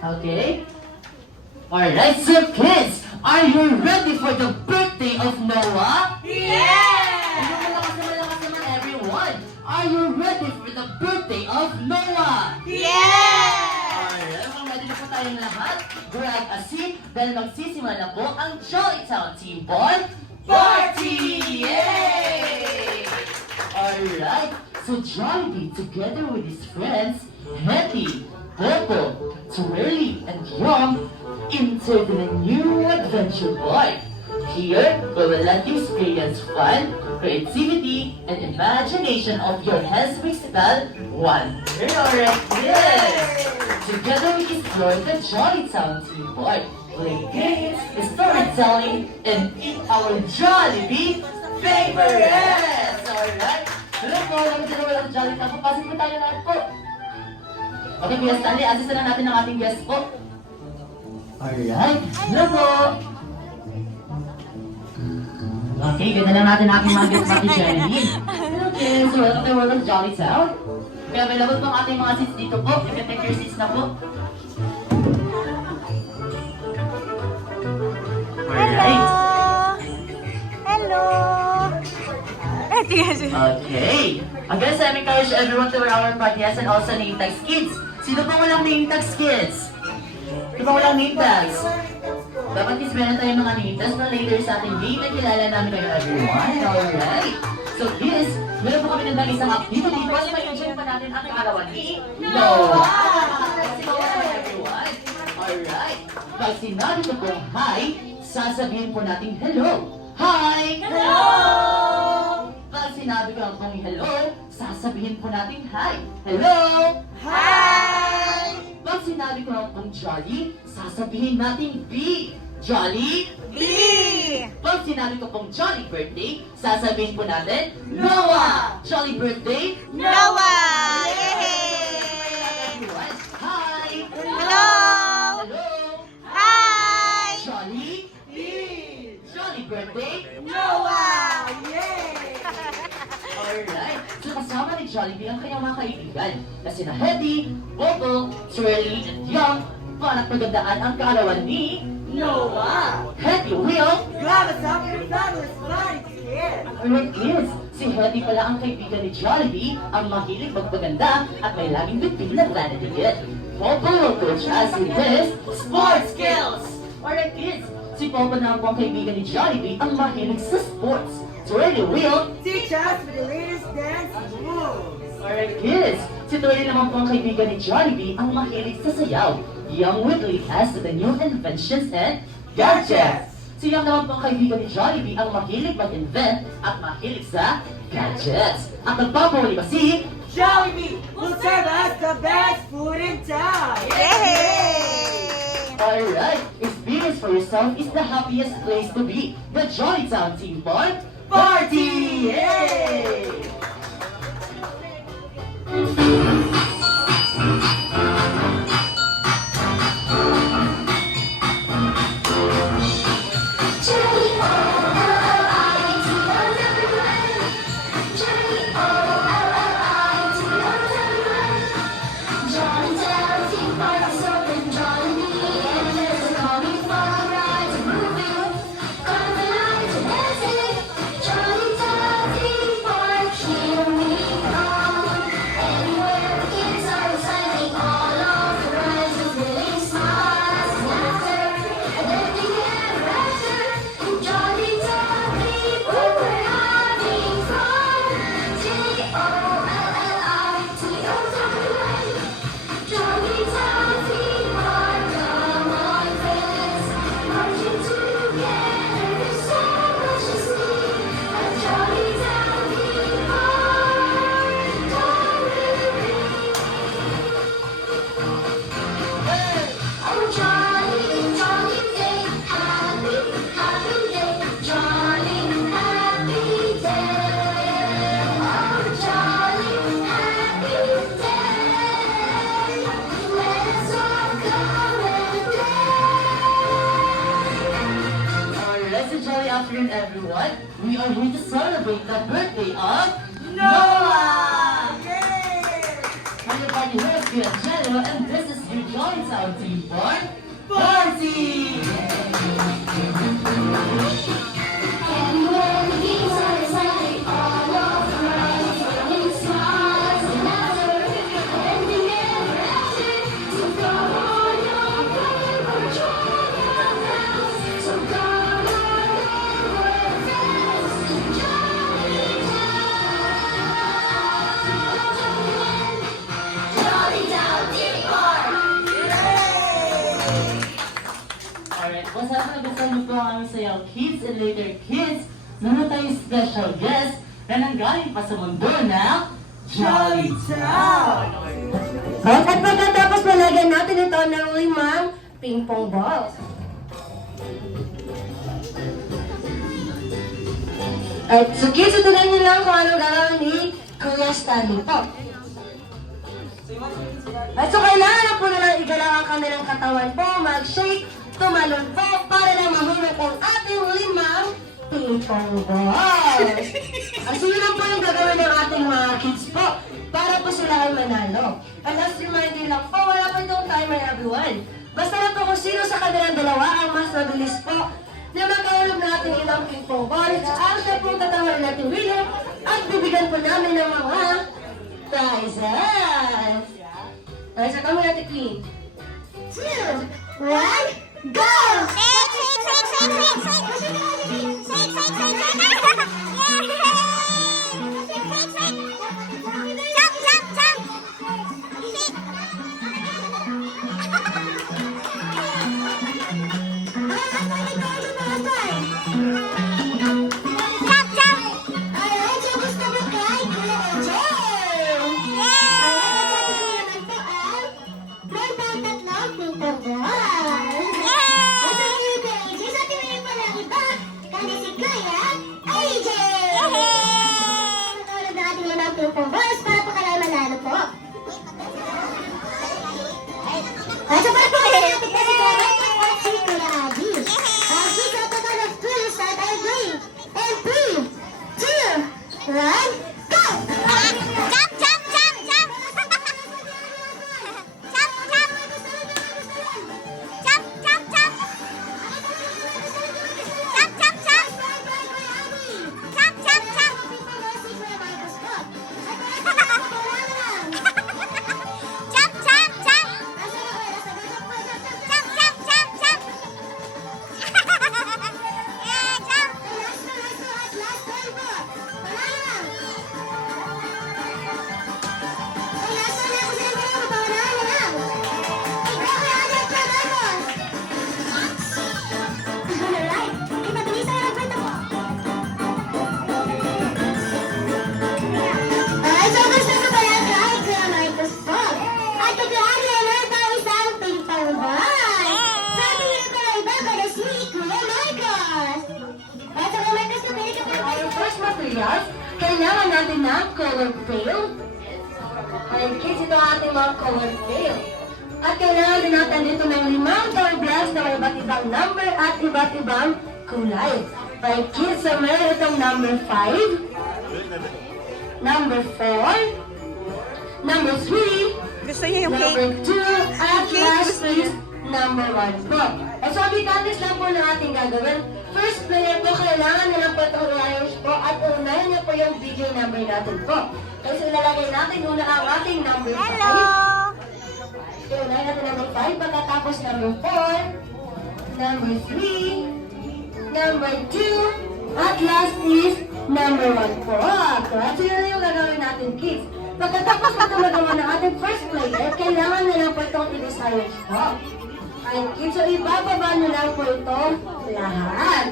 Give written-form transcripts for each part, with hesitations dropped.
Okay? Alright, so kids, are you ready for the birthday of Noah? Malakas naman everyone. Are you ready for the birthday of Noah? Alright, kung ready na po tayong lahat, grab a seat dahil magsisimula na po ang Jolly Town Team Ball Party! Yay! Alright, so Jollibee together with his friends, Hetty, Popo, Twirly, and Yum into the new adventure park. Here, we will let you experience fun, creativity, and imagination of your Hell's Musical Wonder. Alright, yes! Together we explore the Jolly Town Team Park, play games, storytelling, and eat our Jollibee favorites! Alright? Hello po, walang Jolly Town. Papasok po tayo lahat po. Okay, Kuya Stanley, assist na natin ang ating guest po. Alright, hello po! Okay, ganda lang natin ating mga guest pati Jollibee. Okay, so welcome to World of Jolly Town. Kaya available po ang ating mga seats dito po. You can take your seats na po. Alright. Hello! Okay. Again, so I encourage everyone to wear our party and also name tags. Kids, sino pang walang name tags, kids? Sino pang walang name tags? Dapat kids, meron tayong mga name tags na later sa ating game ay kilala namin kayo everyone. Alright. So kids, meron po kami ng isang activity kasi may enjoy pa natin ang karawan ni Noah. Everyone. Alright. Pag sinabi ko pong hi, sasabihin po natin hello. Hi! Hello! Pag sinabi ko pong hello, sasabihin po natin hi. Hello! Hi! Pag sinabi ko pong jolly, sasabihin natin B. Jolly? B! Pag sinabi ko pong jolly birthday, sasabihin po natin Noah! Jolly birthday? Noah! Yay! Everyone, hi! Hello! Hello! Hi! Jolly? B! Jolly birthday? Noah! Yay! Alright, so kasama ni Jollibee ang kanyang mga kaibigan na sina Hetty, Bobo, Swirly, and Young para pagandaan ang kaarawan ni Noah! Hetty will. Grab us up your fabulous fun, kids! Alright kids, si Hetty pala ang kaibigan ni Jollibee, ang mahilig magpaganda at may laging bibig na vanity. Bobo will coach us with his sports skills. Alright kids, si Bobo na ang kaibigan ni Jollibee ang mahilig sa sports. Swirly will. Teach us with the latest dance moves! Alright kids, si Tori naman po ang kaibigan ni Jollibee ang mahilig sa sayaw. Young will lead us to the new inventions and gadgets. Si Young naman po ang kaibigan ni Jollibee ang mahilig mag-invent at mahilig sa gadgets. At nagpapahuli pa si Jollibee will serve us the best food in town! Yay! Alright, experience for yourself is the happiest place to be. The Jolly Town Team Park Party! Yay! afternoon, everyone. We are here to celebrate the birthday of Noah! Yay! Everybody, here is Kuya Jello, and this is your points out team for Party! Alright, kung saan nagustuhan niyo po ang aming sayaw kids and later kids, meron tayong special guest na nanggaling pa sa mundo ng Jolly Town! At pagkatapos nalagyan natin ito ng 5 ping-pong balls. At so kids, tutunan niyo lang kung anong gagawin ni Kuya Stanley po. At so kailangan na po nalang igalaw ang kanilang katawan po, mag-shake, tumalon po, para lang mahulog ang ating 5 ping-pong balls. At so yun lang po yung gagawin ng ating mga kids po, para po sila ay manalo. And last reminder lang po, wala po itong timer everyone. Basta lang po kung sino sa kanilang dalawa ang mas mabilis po na magkahulog natin ilang ping-pong balls. Ang siya po tatawarin natin winner at bibigyan po namin ng mga prizes. Okay, sa kamay natin clean. 2, 1, go! Para po kayo manalo po. Ay, so para po kayo natin kasi gawin at si Kuya Adi. Ang kids at the count of 2, you start our game. And 3, 2, 1, go! Jump, jump, jump, jump! Jump, jump! Jump, jump, jump! Jump, jump, jump! Jump, jump, jump! Jump, jump, jump! Jump, jump, jump, jump! Yeah, jump! Materials, kailangan natin ng color pail. Ayun kids, ito ang ating mga color pail. At kailangan din natin dito ng 5 toy blocks na may iba't ibang number at iba't ibang kulay. Ayun kids, so meron itong number 5, number 4, number 3, Gusto niya yung number cake? 2, at Cake, last gusto niya. is number 1 po. At so, abitantes lang po na ating gagawin. First player po, kailangan na lang po itong i-arrange po at unahin niya po yung bigay number natin po. Kasi ilalagay natin una ang ating number 5. Hello! Unahin natin number 5, pagkatapos number 4, number 3, number 2, at last is number 1 po. At so, yun na yung gagawin natin, kids. Pagkatapos na tumagawa ng ating first player, kailangan na lang po itong i-arrange po. Ay, kids, so ibababa nyo lang po ito lahat.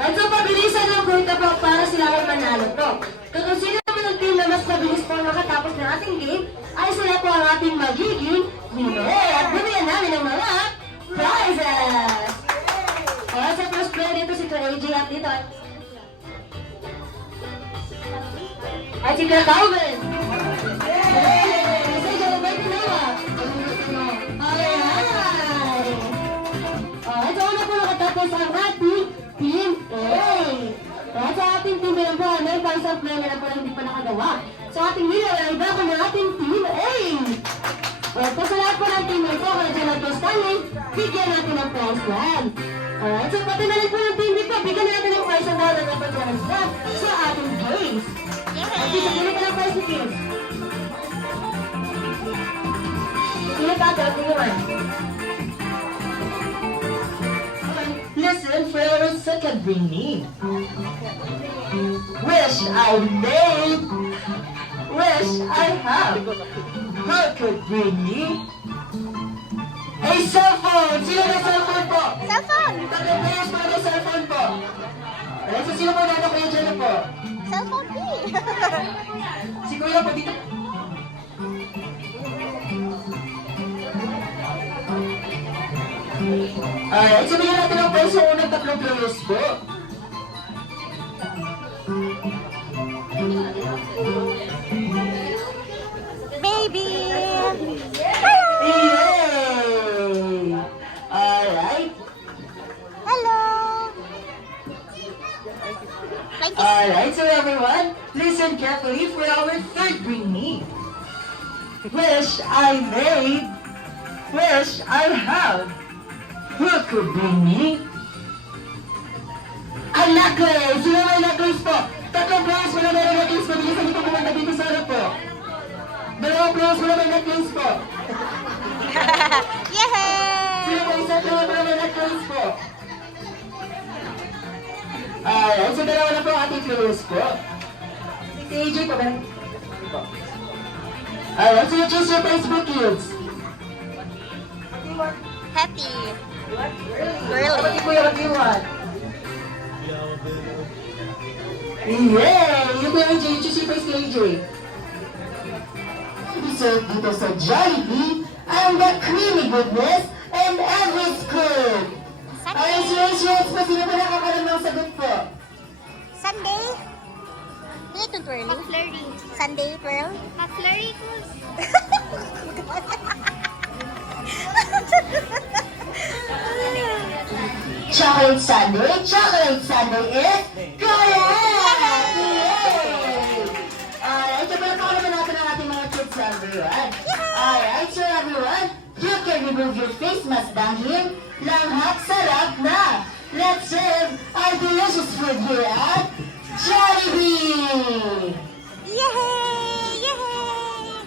At so, pabilisan lang po ito po para sila ay manalo to. Kung sino naman ang team na mas mabilis po nakatapos ng ating game, ay sila po ang ating magiging winner. At bumili namin ng mga prizes. At sa first player dito si Kuya AJ at dito. At si Kuya Calvin. Kasi dyan ba ito nawa? Alright! At so una po nakatapos ang ating Team A. At sa ating Team B po, may pa isang player na po na hindi pa nakagawa. So ating winner ay iba ko ng ating Team A. Kung sa lahat po ng team ito, kaya dyan ang Stanley, bigyan natin ng prize yan. Alright, so pati na rin po ng team dito, bigyan natin ng prize ang bawat na performance na sa ating games. Okay, so bigyan ka ng prize ni Kim. Sino pa ito? Sino man? Listen for our second ringing. Wish I made, wish I have. Who could bring me a cell phone? Sino may cellphone po? Cellphone! Tatlong players po may cellphone po. Alright, so sino po natin Kuya Jenna po? Cellphone P! Si Kuya po dito. Alright, so bigyan natin ang prize sa unang tatlong players po. Baby! Yay! Alright. Hello! Like this. Alright, so everyone, listen carefully for our third bring me. Wish I made, wish I have. Who could bring me a necklace? Sino may necklace po? Tatlong players wala may necklace po. Bilisan niyo po pumunta dito sa harap po. Dalawang players wala may necklace po. Yay! Sino may isa wala may necklace po? Alright, so dalawa na po ang ating players po. Si AJ po ba? Alright, so choose your Facebook kids. Happy. Girly. Girly. Kuya, what do you want? Yay! Yung Kuya AJ, choose your face kay AJ. Dessert dito sa Jollibee ang the creamy goodness and every scoop. Alright, so raise your hands po. Sino ba nakakaroon ng sagot po? Sunday? Hindi ito twirly. McFlurry. Sunday twirl? McFlurry ko. Chocolate Sunday is correct! Yay! Alright, so palapakaw naman natin ang ating mga kids, everyone. Alright, so everyone, you can remove your face mask dahil langhap sarap na. Let's serve our delicious food here at Jollibee! Yay! Yay!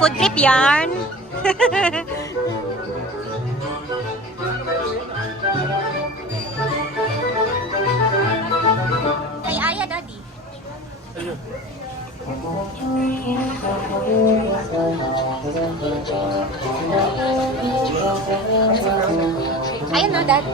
Food trip yarn. Kay Aya, Daddy. Ayun na, Dad.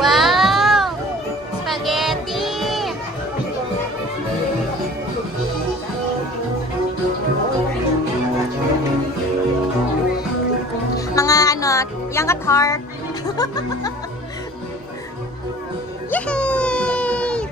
Wow! Spaghetti! Mga ano, young at heart. Yay!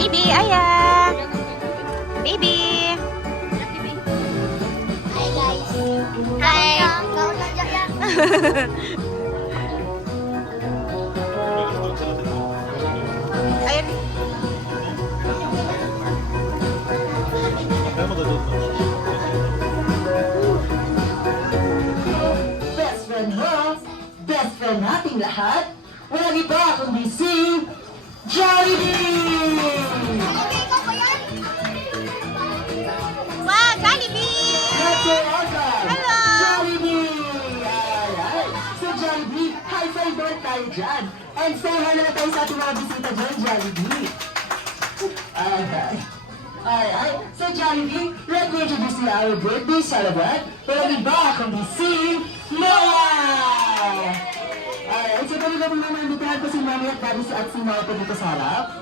Baby, Aya! Baby! Hi guys! Hi! Ayun. Best friend mo, best friend nating lahat, walang iba kundi si Jollibee! Wow, Jollibee! Let's go order! Hello! Jollibee! Alright! So Jollibee, high five doon tayo dyan. And say hello na tayo sa ating mga bisita dyan, Jollibee. Alright, so Jollibee, let me introduce you our birthday celebrant. Walang iba kundi si Noah! Alright, so pwede ko naman imbitahan ko si Mami at Daddy at si Noah po dito sa harap.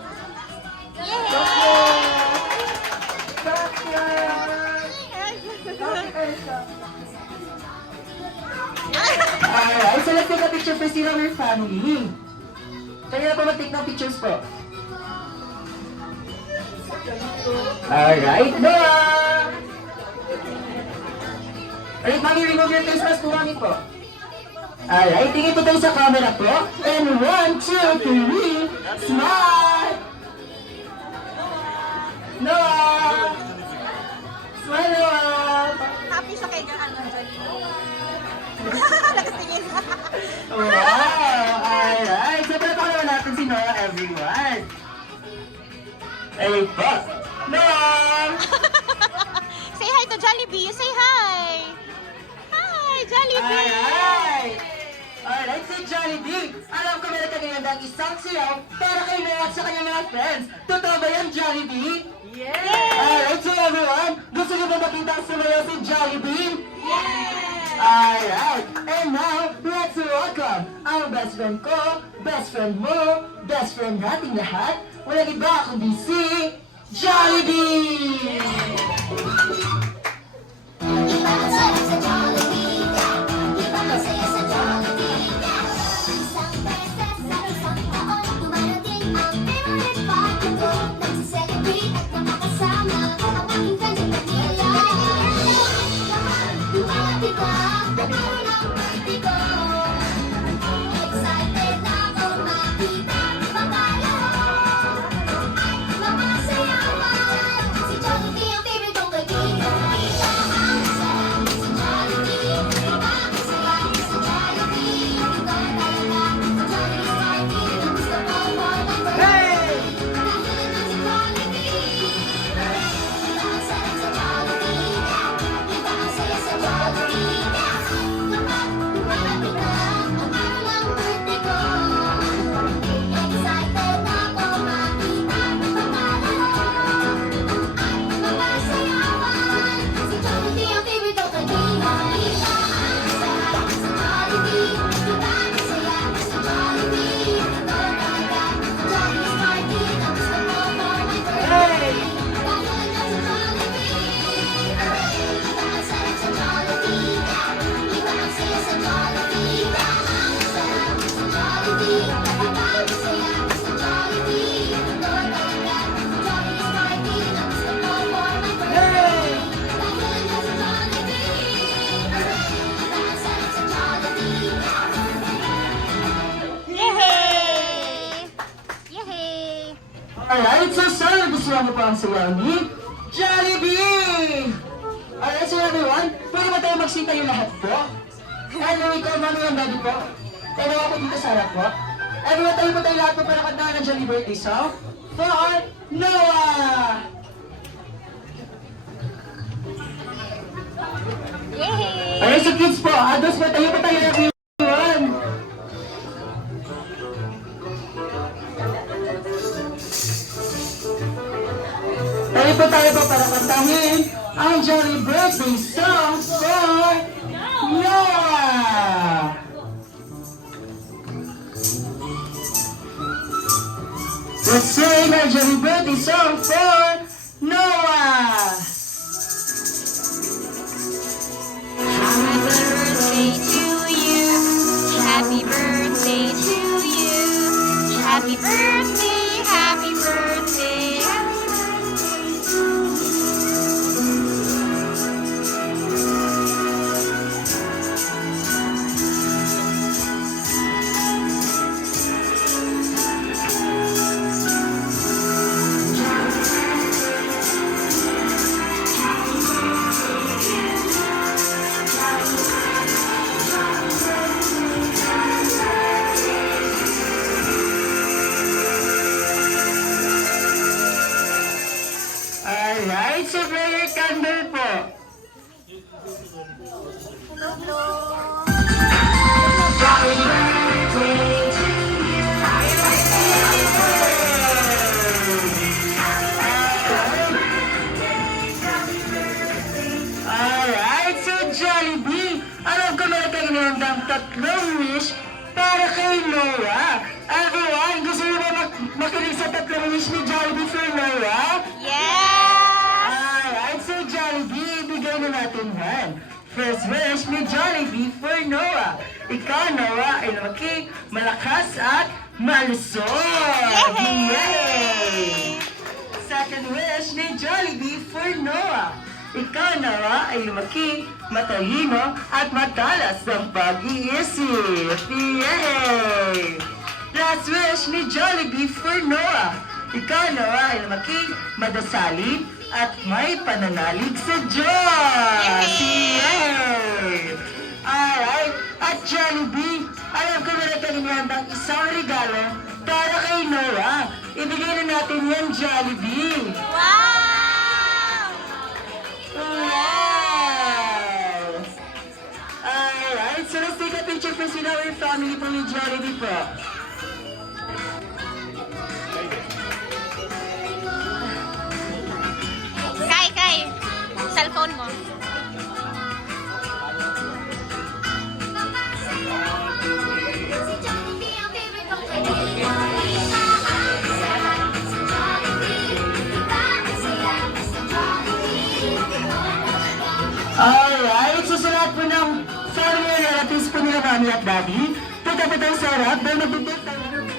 Alright, so let's take a picture for Sila and her family. Kaya na po mag-take ng pictures po. Alright, Noah! Alright, Mami, remove your face mask po, Mami po. Alright, tingin po tayo sa camera po. And 1, 2, 3, smile! Noah! Smile, Noah! Happy siya kay Nakatingin. Wow! Alright, so palapakalan natin si Noah, everyone. Ayun po. Noah! Say hi to Jollibee. Say hi. Hi, Jollibee. Alright! Alright, si Jollibee! Alam ko meron ka nilandang isang siyaw para kay Noah at sa kanyang mga friends. Totoo ba yan, Jollibee? Yeah! Alright, so everyone, gusto niyo ba makita ang sumayaw si Jollibee? Yeah! Alright, and now, let's welcome ang best friend ko, best friend mo, best friend nating lahat. Walang iba kundi si Jollibee! Iba ang sarap sa Jollibee. Iba ang saya sa Jollibee. Isang beses sa isang taon, dumarating ang favorite part ko. Nagsiselebrate at nakakasama ang aking kanyang pamilya. Dumarating ka, pagkaroon ng birthday ko. Excited na ako makita ang pangalawa. Mga sayawan, si Jollibee ang favorite kong kaibigan. Iba ang sarap sa Jollibee. Iba ang saya sa Jollibee. Ito talaga sa Jollibee's party. Ang gusto ko for my birthday. Dahil nasa Jollibee. Iba ang sarap sa Jollibee. Iba ang saya sa Jollibee. Kapag dumarating na ang araw ng birthday ko. Excited na ako makita ang pangalawa. Mga sayawan, si Jollibee ang favorite kong kaibigan. Iba ang sarap sa Jollibee. Iba ang saya sa Jollibee. Ito talaga ang Jollibee's party. Ang gusto ko for my birthday. Dahil nasa Jollibee. Iba ang sarap sa Jollibee. Iba ang saya sa Jollibee. Iba ang sarap sa Jollibee. Iba ang saya sa Jollibee. Ito talaga ang Jollibee's party. Ang gusto ko for my birthday. Dahil nasa Jollibee. Iba ang sarap sa Jollibee. Yehey! Yehey! Alright, so sana gusto mo pa ang sayaw ni Jollibee! Alright, so everyone, pwede ba tayo magsita yung lahat po? Anyway, ko, Mami and Daddy po. Tayo ako dito sa harap po. Everyone, tayo po tayo lahat po para kantahan ng Jollibee birthday song for Noah! Yehey! Alright, so kids po, adults po tayo everyone! Tayo po para kantahin ang Jollibee birthday song for Noah! Let's sing our Jollibee birthday song for Noah! Happy birthday to you. Happy birthday to you. Happy birthday, happy birthday. kay Noah. Everyone, gusto nyo ba makinig sa tatlong wish ni Jollibee for Noah? Yes! Alright, so Jollibee, ibigay na natin yan. First wish ni Jollibee for Noah. Ikaw, Noah, ay lumaki, malakas at malusog. Yay! Second wish ni Jollibee for Noah. Ikaw, Noah, ay lumaki, matalino at matalas ng pag-iisip. Yay! Last wish ni Jollibee for Noah. Ikaw, Noah, ay lumaki, madasalin at may pananalig sa Diyos. Yay! Alright, at Jollibee, alam ko na kanina ng isang regalo para kay Noah. Ibigay na natin yan, Jollibee. Wow! Wow! Alright, so let's take a picture first with our family po ni Jollibee po. Kai, cellphone mo. Si Jollibee ang favorite kong kaibigan. Si Jollibee, diba ang saya sa Jollibee? Alright, so sa lahat po ng family relatives po nila mami at daddy, punta po tayo sa harap dahil magbibig tayo ng